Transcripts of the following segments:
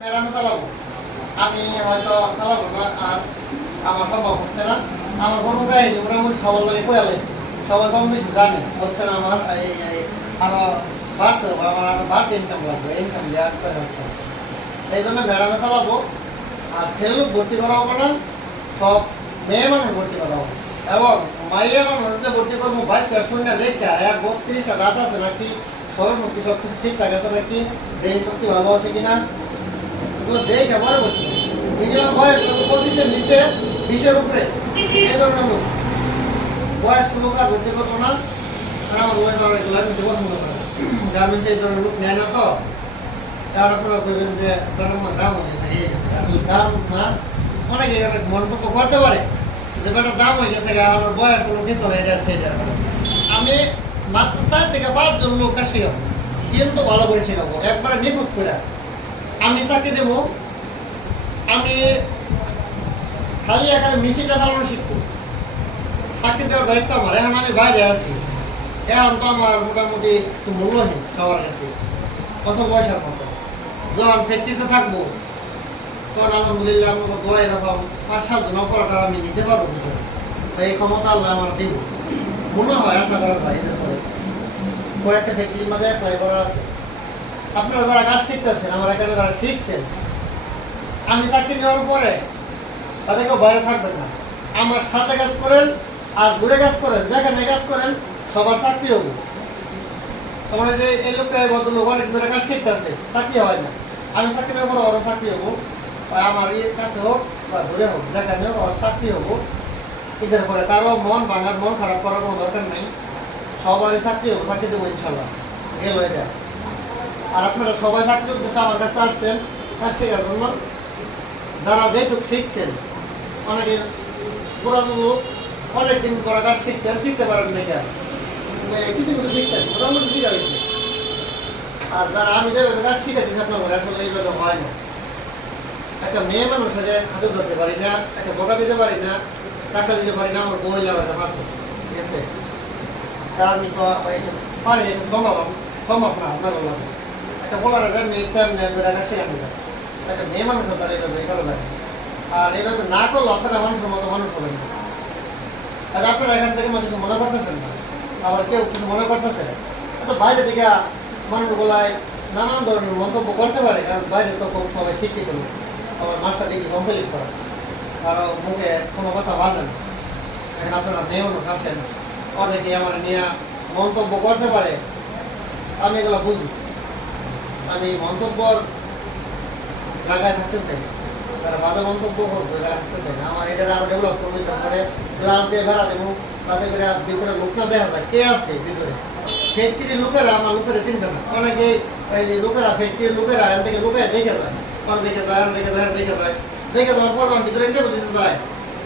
জন্য ম্যাডামে ভর্তি করা না, সব মেয়ে মানুষ ভর্তি করা হবে এবং মাইয়া মানুষ যে ভর্তি করব বাচ্চা শূন্য দেখতে এক বত্রিশটা দাঁত আছে নাকি, সরস্বতী সব কিছু ঠিকঠাক আছে নাকি ব্রেন শক্তি ভালো আছে কিনা এগুলো দেখে পরে ভর্তি মিনিমাম বয়স পঁচিশের নিচে বিশের উপরে। এই ধরনের লোক। বয়স্ক লোক আর ভর্তি করব না। আর আমার বয়স আর এগুলো আমি পছন্দ করি গার্মেন্টসে এই ধরনের লোক নেয় না তো। আর আপনারা কইবেন যে বেটার দাম হয়ে গেছে এই গেছে দাম না। অনেকে মন্তব্য করতে পারে যে বেটার দাম হয়ে গেছে আমার বয়স কোনো কিন্তু না এটা, সেটা। আমি মাত্র চার থেকে পাঁচজন লোক শেখাবো। কিন্তু ভালো করে শেখাবো। একবারে নিখুঁত করে। আমি চাকরি দেবো। আমি খালি এখানে মেশিনটা চালানো শিখব। চাকরি দেওয়ার দায়িত্ব আমার। এখন আমি বাইরে আছি। এখন তো আমার মোটামুটি একটু মূল্যহীন সবার কাছে। কত পয়সার মতো। যখন ফ্যাক্টরিতে থাকব, তখন আলহামদুলিল্লাহ আমার দোয়া এরকম পাঁচ সাত জন অপারেটার আমি নিতে পারব ভিতরে তো এই ক্ষমতা আল্লাহ আমার দিব। মনে হয়, আশা করা যায় এদের কয়েকটা ফ্যাক্টরির মধ্যে অ্যাপ্লাই করা আছে। আপনারা যারা কাজ শিখতেছেন, আমার এখানে যারা শিখছেন, আমি চাকরি নেওয়ার পরে তাদের কেউ বাইরে থাকবেন না। আমার সাথে কাজ করেন আর দূরে কাজ করেন, যেখানে কাজ করেন, সবার চাকরি হব। তোমরা যে এই লোকটা, এই ভদ্রলোক অনেক দূরে কাজ শিখতেছে, চাকরি হয় না। আমি চাকরি নেওয়ার পরে ওরা চাকরি হব আমার ইয়ের কাছে হোক বা দূরে হোক, যেখানে হোক ওর চাকরি হব। এদের পরে কারও মন ভাঙার মন খারাপ করার কোনো দরকার নেই। সবারই চাকরি হব, চাকরি দেবো ইনশাল্লাহ। গেল এটা। আর আপনারা সবাই চাকরি উদ্দেশ্যে আমার কাছে আসছেন শেখার জন্য যারা যেটুক শিখছেন অনেকে পুরানো লোক অনেকদিন পরে কাজ শিখছেন শিখতে পারেন দেখে কিছু কিছু শিখছেন মোটামুটি শিখা গেছে। আর যারা আমি যেভাবে কাজ শিখেছি আপনার আসলে এইভাবে হয় না। একটা মেয়ে মানুষ আছে হাতে ধরতে পারি না একটা বোকা দিতে পারি না টাকা দিতে পারি না আমার বই লাগাতে পারতো ঠিক আছে? তা আমি তো পারি না, সম্ভব সম্ভব না আপনার একটা বলার আছে নেন করে সে আমি একটা মেয়ে মানুষ তার এইভাবে করা লাগে। আর এইভাবে না করলে আপনারা মানুষের মতো মানুষ হবেন আর আপনারা এখান থেকে মানে কিছু মনে করতেছেন না। আবার কেউ কিছু মনে করতেছে না। তো বাইরে থেকে মানুষগুলায় নানান ধরনের মন্তব্য করতে পারে, কারণ বাইরে তো সবাই শিক্ষিত লোক। আমার মাস্টার ডিগ্রি কমপ্লিট করা। কারও মুখে কোনো কথা বাজে না। এখন আপনারা মেয়ে মানুষ আসেন। অনেকে আমার নিয়ে মন্তব্য করতে পারে। আমি এগুলো বুঝি। আমি মন্তব্যর জায়গায় থাকতে চাই। তারা বাজে মন্তব্য করবে, জায়গায় থাকতে চাই আমার এটা আরও ডেভেলপ করবে তারপরে গ্লাস দিয়ে বেড়া দেবো, তাতে করে ভিতরে লোক না দেখা যায়। কে আছে ভিতরে? ফ্যাক্টরির লোকেরা আমার লোকেরা চিনবে না। অনেকে এই যে লোকেরা, ফ্যাক্টরির লোকেরা, এখান থেকে লোকে দেখে যায়। আর দেখে যায় আর দেখে যায় দেখে যায়। দেখে যাওয়ার পর আমার ভিতরে ইন্টারভিউ দিতে যায়।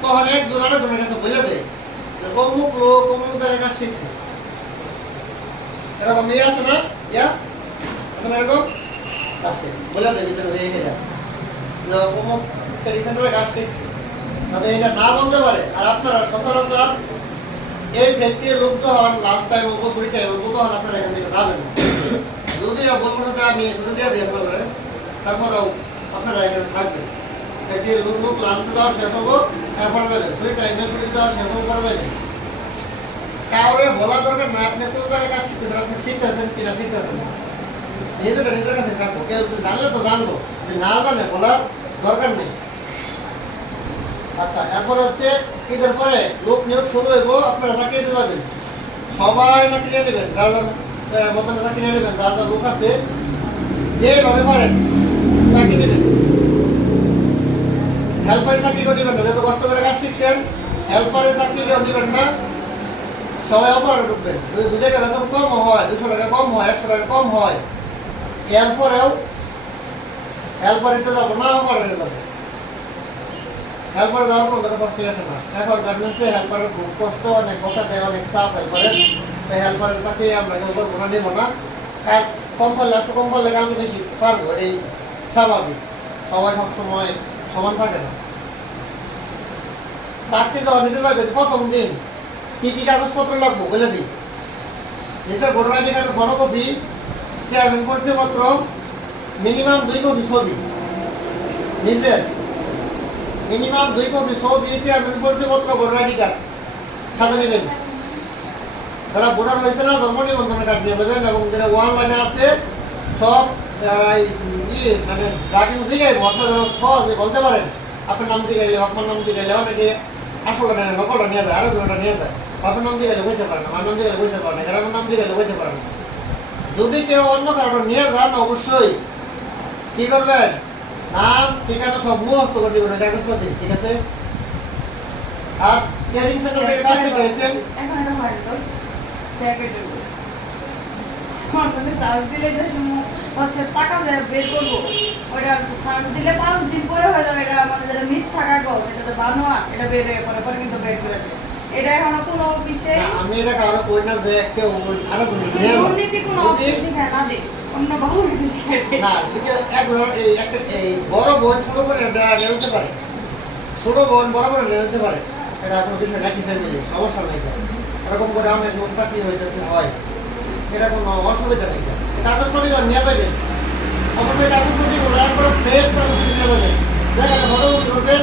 তখন একজন আরেকজনের কাছে বলে দেয় অমুক লোক অমুক জায়গায় কাজ শিখছে। এরকম মেয়ে আছে না? ইয়া? আছে না এরকম আছে বলে দেয় ভিতরে যে এরা অমুক সেন্টারে কাজ শিখছে তাদের এটা না বলতে পারে আর আপনারা সচরাচর এই ফ্যাক্টরির লোক তো হন লাস্ট টাইম উপসরি টাইম লোক তো হন আপনারা এখান থেকে যাবেন। যদি বলব সাথে আমি ছুটি দিয়ে দিই আপনারা তারপরেও আপনারা এখানে থাকবেন ফ্যাক্টরির লোক লোক লাঞ্চে যাওয়া শেষ হব এরপরে যাবেন ছুটি টাইমে ছুটি যাওয়া শেষ হব পরে যাবেন কাউরে বলার দরকার না আপনি কোন জায়গায় কাজ শিখতেছেন আপনি শিখতেছেন কিনা শিখতেছেন। নিজেরা নিজের কাছে থাকব কেউ জানলে তো জানব যদি না জানে আচ্ছা এরপর হচ্ছে ঈদের পরে লোক নিয়োগ শুরু হইব, আপনারা চাকরি দিতে যাবেন। সবাই চাকরি নিয়ে নেবেন, যার যার মতন চাকরি নিয়ে নেবেন, যার যার লোক আছে, যেভাবে পারেন চাকরি নেবেন। হেল্পারের চাকরি কেউ নেবেন না, যেহেতু কষ্ট করে কাজ শিখছেন, হেল্পারের চাকরি কেউ নেবেন না। সবাই অপারে ঢুকবেন। যদি দু টাকা কম হয়, দুশো টাকা কম হয়, একশো টাকা কম হয় এরপরেও হেল্পারিতে যাব না অপারে যাব। হেল্পারে যাওয়ার কোনো ধরনের কষ্ট আসে না। এখন গার্মেন্টসে হেল্পারের খুব কষ্ট, অনেক বসা দেয় অনেক চাপ হেল্পারের তাই হেল্পারের চাকরি আমরা কেউ করব না, নেব না। কাজ কম পারলে আসতে কম পারলে আমি বেশি পারব এই স্বাভাবিক। সবাই সবসময় সমান থাকে না। চাকরি যখন নিতে যাবে প্রথম দিন। কি কি কাগজপত্র লাগবো বলে দিই। নিজের ভোটার আইডি কার্ডের ফটোকপি চেয়ারম্যান পরিচয় পত্র মিনিমাম দুই কপি ছবি। নিজের মিনিমাম দুই কপি আর পরিচয়পত্র ভোটার আইডি কার্ড। সাথে নেবেন। যারা ভোটার হয়েছে না জন্ম নিবন্ধনের কার্ড নিয়ে যাবেন এবং যারা অনলাইনে আছে সব আহ, এই, ই মানে গাড়ি জিগাইব আপনার যেন সহজে বলতে পারেন আপনার নাম জিগাইলে আপনার নাম জিগাইলে অনেকে আসলটা নেয় নকলটা নিয়ে যায় আরও দুটা নিয়ে যায়। আপনার নাম জিগাইলে বইতে পারে না আমার নাম জিগাইলে বইতে পারে না নাম জিগাইলে বইতে পারে যদি কেউ অন্য কারণে নিয়ে যান, অবশ্যই। কি করবেন? নাম ঠিকানা সব মুখস্থ করে দিবেন কাগজপত্র ঠিক আছে? আর ট্রেনিং সেন্টার থেকে শিখেছেন এখন এটা হয় না দেখে দেবো। সার্ভিস দিলে যে হচ্ছে মানে এটা তো বানোয়া এটা বের হয়ে পরে পরে কিন্তু বের করে দেয়। এটা এখনও কোনো না, আমি এটা কারও কই না যে কেউ করে যাবে। দুর্নীতি কোনো শিখায় না দিক অন্য বহু না এক ধরনের এই একটা এই বড় বোন ছোট করে এটা নিয়ে পারে। ছোট বোন বড় করে নিয়ে পারে। এটা কোনো বিষয় নাকি ফ্যামিলি সমস্যা নেই এরকম করে অনেক লোক চাকরি হইতেছে হয়। এটা কোনো অসুবিধা নেই কাগজপত্র যা নিয়ে যাবেন অবশ্যই কাগজপত্র একবার ফ্রেশ কাগজপত্র নিয়ে যাবেন জায়গাটা ফটোকপি করবেন